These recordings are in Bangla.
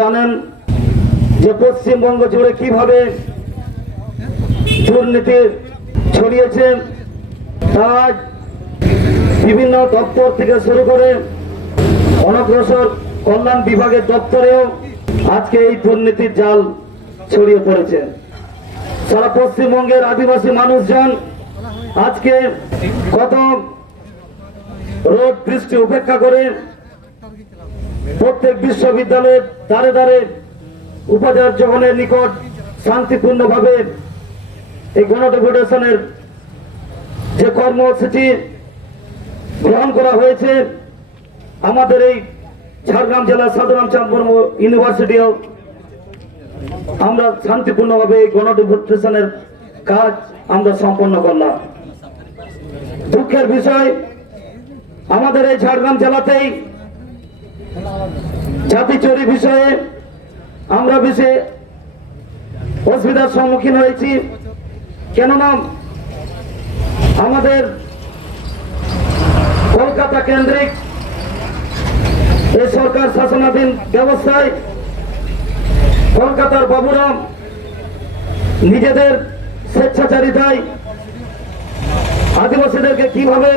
জানেন যে পশ্চিমবঙ্গ জুড়ে কীভাবে দুর্নীতি ছড়িয়েছে, তা বিভিন্ন দপ্তর থেকে শুরু করে অনগ্রসর কল্যাণ বিভাগের দপ্তরেও আজকে এই দুর্নীতির জাল ছড়িয়ে পড়েছে। সারা পশ্চিমবঙ্গের আদিবাসী মানুষজন আজকে কত রোদ বৃষ্টি উপেক্ষা করে প্রত্যেক বিশ্ববিদ্যালয়ের দ্বারে দ্বারে উপাচার্য গণের নিকট শান্তিপূর্ণভাবে এই গণডেপুটেশনের যে কর্মসূচি গ্রহণ করা হয়েছে, আমাদের এই ঝাড়গ্রাম জেলার সাধারণ চাঁদ মুর্মু ইউনিভার্সিটিও আমরা শান্তিপূর্ণভাবে এই গণডেপুটেশনের কাজ আমরা সম্পন্ন করলাম। দুঃখের বিষয়, আমাদের এই ঝাড়গ্রাম জেলাতেই জাতি চুরি বিষয়ে আমরা বেশি অসুবিধার সম্মুখীন হয়েছি। কেননা আমাদের কলকাতা কেন্দ্রিক এই সরকার শাসনাধীন ব্যবস্থায় কলকাতার বাবুরা নিজেদের স্বেচ্ছাচারিতায় আদিবাসীদেরকে কীভাবে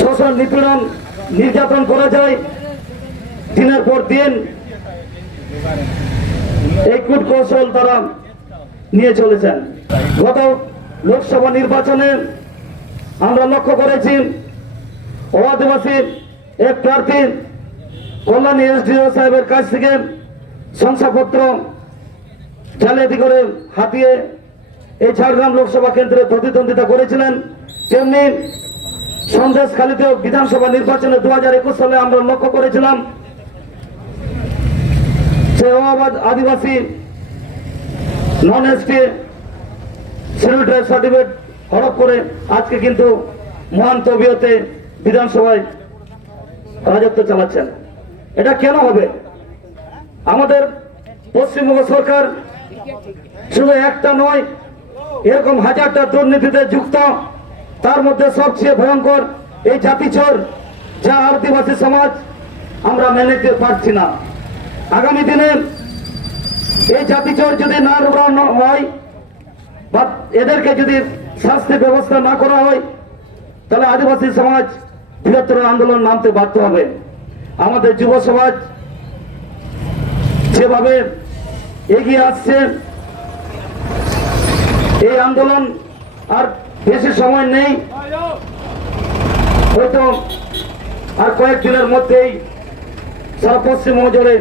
শোষণ নিপীড়ন নির্যাতন করা যায়। দিনের পর দিন এই কূট কৌশল তারা নিয়ে চলেছেন। গত লোকসভা নির্বাচনে আমরা লক্ষ্য করেছি ও এক প্রার্থী কল্যাণী এসডিও সাহেবের কাছ থেকে শংসাপত্র জালিয়াতি করে হাতিয়ে এই ঝাড়গ্রাম লোকসভা কেন্দ্রে প্রতিদ্বন্দ্বিতা করেছিলেন। তেমনি সন্দেশখালীতেও বিধানসভা নির্বাচনে দু হাজার একুশ সালে আমরা লক্ষ্য করেছিলাম আদিবাসী নন এসটি সিলিটারি সার্টিফিকেট হরপ করে আজকে কিন্তু মহান তবিয়তে বিধানসভায় রাজত্ব চালাচ্ছেন। এটা কেন হবে? আমাদের পশ্চিমবঙ্গ সরকার শুধু একটা নয়, এরকম হাজারটা দুর্নীতিতে যুক্ত তার মধ্যে সবচেয়ে ভয়ঙ্কর এই জাতিচর যা আদিবাসী সমাজ আমরা মেনে নিতে পারছি না। আগামী দিনে এই জাতিচর যদি না রোড়ানো হয় বা এদেরকে যদি শাস্তি ব্যবস্থা না করা হয়, তাহলে আদিবাসী সমাজ বৃহত্তর আন্দোলন নামতে বাধ্য হবে। আমাদের যুব সমাজ যেভাবে এগিয়ে আসছে, এই আন্দোলন আর বেশি সময় নেই। হয়তো আর কয়েকদিনের মধ্যেই সারা পশ্চিমবঙ্গ জুড়ে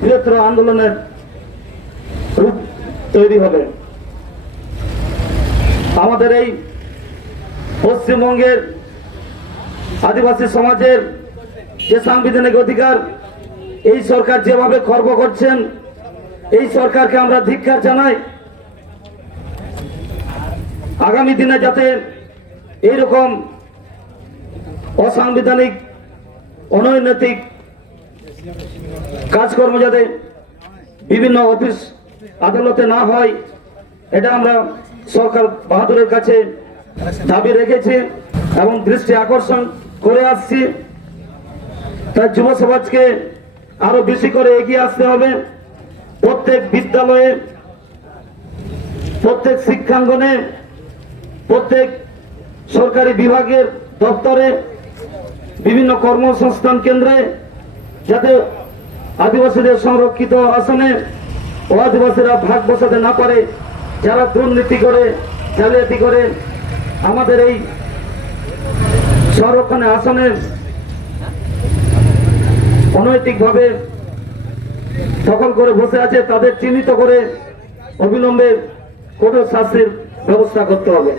বৃহত্তর আন্দোলনের রূপ তৈরি হবে। আমাদের এই পশ্চিমবঙ্গের আদিবাসী সমাজের যে সাংবিধানিক অধিকার, এই সরকার যেভাবে খর্ব করছেন, এই সরকারকে আমরা ধিক্ষার জানাই। আগামী দিনে যাতে এইরকম অসাংবিধানিক, অনৈনৈতিক কাজকর্ম যাতে বিভিন্ন অফিস আদালতে না হয়, এটা আমরা সরকার বাহাদুরের কাছে দাবি রেখেছি এবং দৃষ্টি আকর্ষণ করে আসছি। তাই যুব সমাজকে আরও বেশি করে এগিয়ে আসতে হবে। প্রত্যেক বিদ্যালয়ে, প্রত্যেক শিক্ষাঙ্গনে প্রত্যেক সরকারি বিভাগের দপ্তরে, বিভিন্ন কর্মসংস্থান কেন্দ্রে যাতে আদিবাসীদের সংরক্ষিত আসনে ও আদিবাসীরা ভাগ বসাতে না পারে, যারা দুর্নীতি করে, জালিয়াতি করে, আমাদের এই সংরক্ষণে আসনে অনৈতিকভাবে দখল করে বসে আছে, তাদের চিহ্নিত করে অবিলম্বে কঠোর শাস্তির ব্যবস্থা করতে হবে।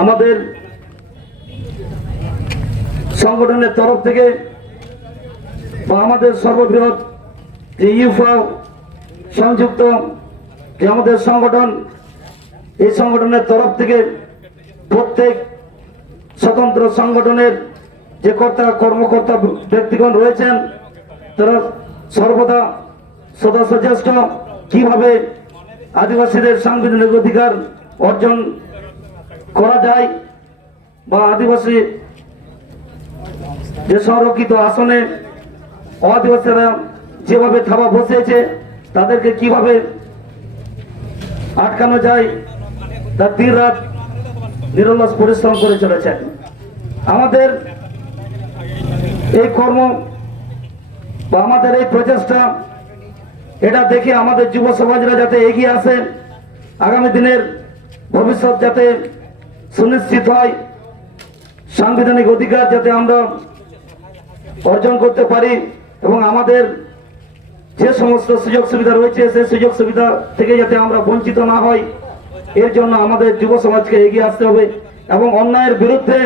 আমাদের সংগঠনের তরফ থেকে বা আমাদের সর্ববৃহৎ যে ইউফা সংযুক্ত যে আমাদের সংগঠন, এই সংগঠনের তরফ থেকে প্রত্যেক স্বতন্ত্র সংগঠনের যে কর্তা, কর্মকর্তা ব্যক্তিগণ রয়েছেন, তারা সর্বদা সদা সচেষ্ট কীভাবে আদিবাসীদের সাংবিধানিক অধিকার অর্জন করা যায়। বা আদিবাসী যে সংরক্ষিত আসনে আদিবাসীরা যেভাবে থাবা বসেছে তাদেরকে কীভাবে আটকানো যায় তার দিন রাত নিরলস পরিশ্রম করে চলেছেন। আমাদের এই কর্ম বা আমাদের এই প্রচেষ্টা, এটা দেখে আমাদের যুব সমাজরা যাতে এগিয়ে আসে আগামী দিনের ভবিষ্যৎ যাতে সুনিশ্চিত হয় সাংবিধানিক অধিকার যাতে আমরা অর্জন করতে পারি এবং আমাদের যে সমস্ত সুযোগ সুবিধা রয়েছে, সেই সুযোগ সুবিধা থেকে যাতে আমরা বঞ্চিত না হই, এর জন্য আমাদের যুব সমাজকে এগিয়ে আসতে হবে এবং অন্যায়ের বিরুদ্ধে,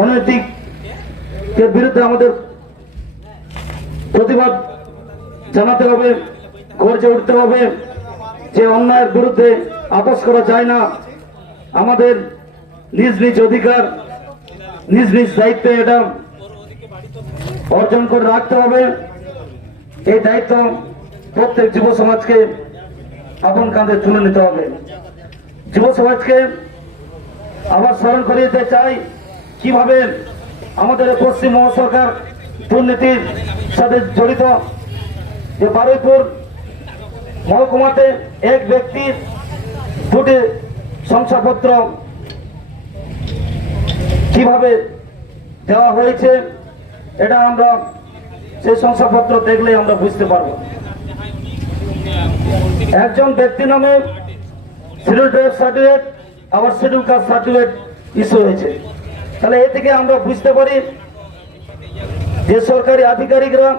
অনৈতিকের বিরুদ্ধে আমাদের প্রতিবাদ জানাতে হবে, গর্জে উঠতে হবে যে অন্যায়ের বিরুদ্ধে আপোষ করা যায় না। আমাদের নিজ নিজ অধিকার, নিজ নিজ দায়িত্বে এটা অর্জন করে রাখতে হবে। এই দায়িত্ব প্রত্যেক যুব সমাজকে আপন কাঁধে তুলে নিতে হবে। যুব সমাজকে আবার স্মরণ করিয়ে দিতে চাই, কীভাবে আমাদের পশ্চিমবঙ্গ সরকার দুর্নীতির সাথে জড়িত যে বারুইপুর মহকুমাতে এক ব্যক্তির দুটি শংসাপত্র কীভাবে দেওয়া হয়েছে, এটা আমরা সেই শংসাপত্র দেখলে আমরা বুঝতে পারব। একজন ব্যক্তি নামে সার্টিফিকেট আবার শিডিউল কাস্ট সার্টিফিকেট ইস্যু হয়েছে। তাহলে এ থেকে আমরা বুঝতে পারি যে সরকারি আধিকারিকরা,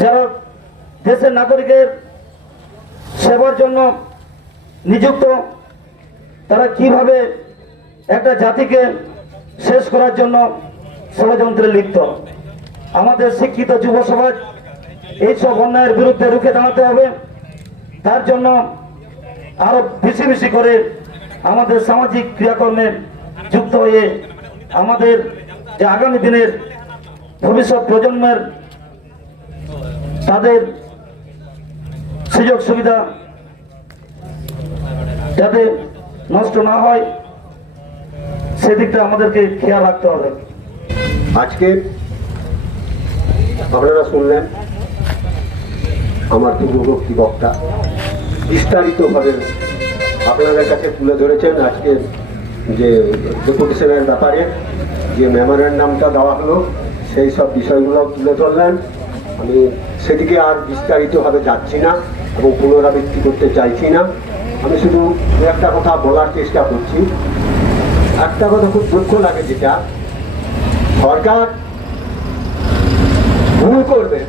যারা দেশের নাগরিকের সেবার জন্য নিযুক্ত তারা কীভাবে একটা জাতিকে শেষ করার জন্য ষড়যন্ত্রে লিপ্ত? আমাদের শিক্ষিত যুব সমাজ এইসব অন্যায়ের বিরুদ্ধে রুখে দাঁড়াতে হবে। তার জন্য আরও বেশি বেশি করে আমাদের সামাজিক ক্রিয়াকর্মে যুক্ত হয়ে আমাদের যে আগামী দিনের ভবিষ্যৎ প্রজন্মের তাদের সুযোগ সুবিধা যাতে নষ্ট না হয়, সেদিকটা আমাদেরকে খেয়াল রাখতে হবে। আজকে আপনারা শুনলেন আমার পূর্ববর্তী বক্তা বিস্তারিতভাবে আপনাদের কাছে তুলে ধরেছেন আজকে যে ডেপুটেশনের ব্যাপারে, যে মেমোরেন্ডামটা দেওয়া হলো, সেই সব বিষয়গুলো তুলে ধরলেন। আমি সেদিকে আর বিস্তারিতভাবে যাচ্ছি না এবং পুনরাবৃত্তি করতে চাইছি না। আমি শুধু একটা কথা বলার চেষ্টা করছি। একটা কথা খুব দুঃখ লাগে যেটা, সরকার ভুল করবে।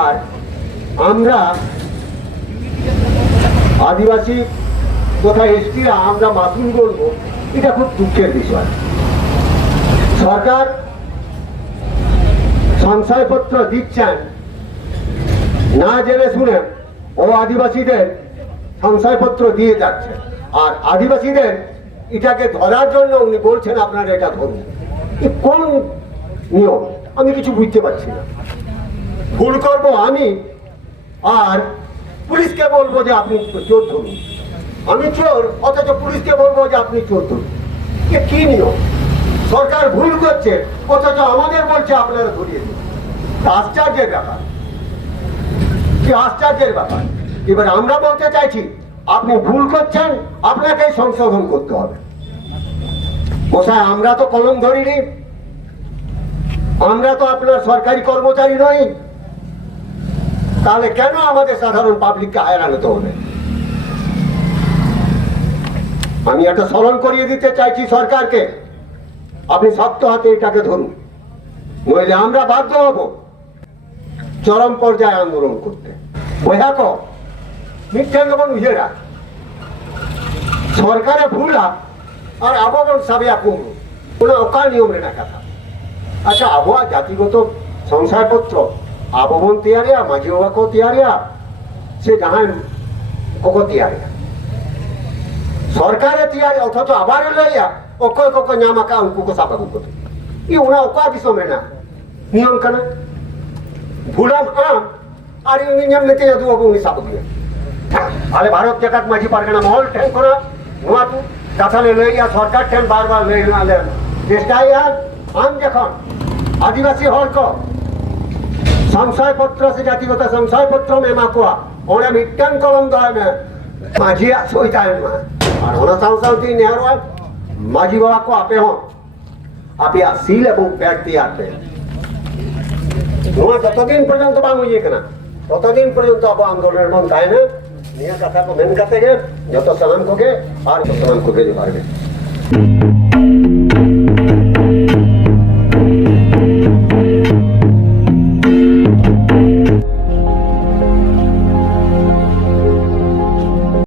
আর আমরা আদিবাসী তথা এসটিরা আমরা মাথুন বলব এটা খুব দুঃখের বিষয়। সরকার সংশয়পত্র দিচ্ছেন, না জেনে শুনে ও আদিবাসীদের সংশয়পত্র দিয়ে যাচ্ছে। আর আদিবাসীদের এটাকে ধরার জন্য উনি বলছেন, আপনারা এটা ধরুন। কোন নিয়ম? আমি কিছু বুঝতে পারছি না। ভুল করব আমি, আর পুলিশকে বলব যে আপনি চোর ধরুন। আমি চোর, অথচ পুলিশকে বলব যে আপনি চোর ধরুন। এ কি নিয়ম? সরকার ভুল করছে, অথচ আমাদের বলছে আপনারা ধরিয়ে দিন। আশ্চর্যের ব্যাপার। কি আশ্চর্যের ব্যাপার? এবার আমরা বলতে চাইছি, আপনি ভুল করছেন আপনাকে সংশোধন করতে হবে। মশাই আমরা তো কলম ধরিনি? আমরা তো আপনার সরকারি কর্মচারী নই। তাহলে কেন আমাদের সাধারণ পাবলিককে হায়রান হতে হবে? আমি একটা স্মরণ করিয়ে দিতে চাইছি সরকারকে, আপনি শক্ত হাতে এটাকে ধরুন, নইলে আমরা বাধ্য হব চরম পর্যায়ে আন্দোলন করতে। বৈহাক মিথ্যাঙ্গবন উজেরা সরকারে ভুলা আর আবহাওয়ার সাবিয়া কুমড়ো কোনো অকা নিয়ম রেনা কথা। আচ্ছা আবহাওয়া জাতিগত সংশয়পত্র, আবহন তিয়ারিয়া, মাঝি বাবাকে তিয়ারিয়া, সে জাহান কোকো তিয়ারিয়া। সরকারে তিয়ারি, অথচ আবার লইয়া অকয় কক নামাকা উনকু কো সাপা কুকো ই উনা অকা দিসম রেনা নিয়ম কানা? ভুলাম আম, আর ইনি নিয়ম লেতে যাদু অবু উনি সাপা আলে ভারত জাকাত মাঝি পারগানা মহল ঠেন করা। নোয়া তু কাছালে লইয়া সরকার ঠেন বারবার লই না লেন। চেষ্টাই আর আম যখন। আদিবাসী হরক সংশয়পত্র সে জাতিগত সংশয়পত্র মে মাকুয়া ওরে মিট্টান কলম দয় মে। মাঝি আসই তাই মা আর ওরা সংসাউতি নেহরওয়াল মাঝি বাবা কো আপে হন। আপে আসিল এবং ব্যাটতি আপে। নোয়া যতদিন পর্যন্ত বাংলা হইয়ে কেনা, ততদিন পর্যন্ত আবু আন্দোলনের মন তাই না? নিয়ে কথা মেন কাতে গে যত সালাম কোকে আর যত সালাম কোকে যে পারবে